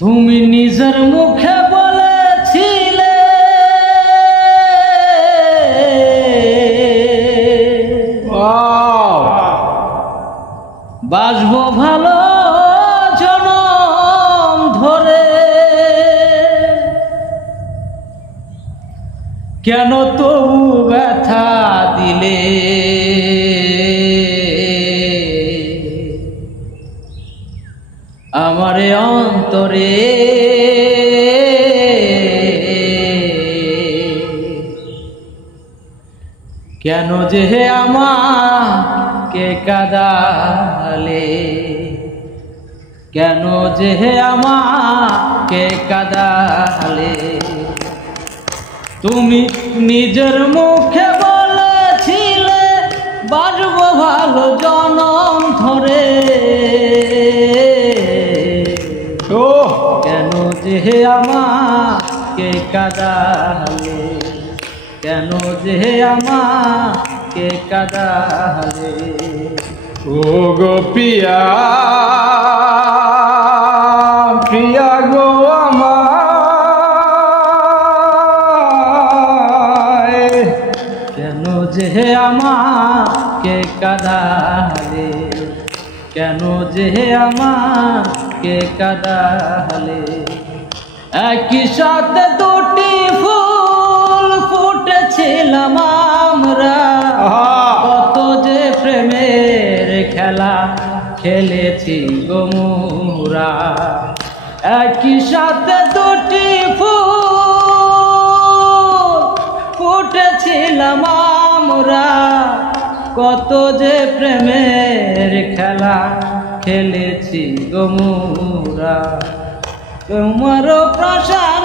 তুমি নিজের মুখে বলেছিলে বাসবো ভালো জনম ধরে, কেন তবু ব্যথা দিলে? আমারে অন্তরে কেন যে আমাকে কাঁদালে? কেন যে আমাকে কাঁদালে? তুমি নিজের মুখে বলেছিলে বাসবো ভালো জনম ধরে, কেন যে আমাকে কাঁদালে? কেন যে আমাকে কাঁদালে? ও গো প্রিয়া প্রিয়া গো আমায়, কেন যে আমাকে কাঁদালে? কেন যে আমাকে কাঁদালে? একই সাথে দুটি ফুল ফুটেছিলাম আমরা, কত যে প্রেমের খেলা খেলেছি গো মোরা। একই সাথে দুটি ফুল ফুটেছিলাম আমরা, কত যে প্রেমের খেলা খেলেছি গো মোরা। তোমার প্রশাসন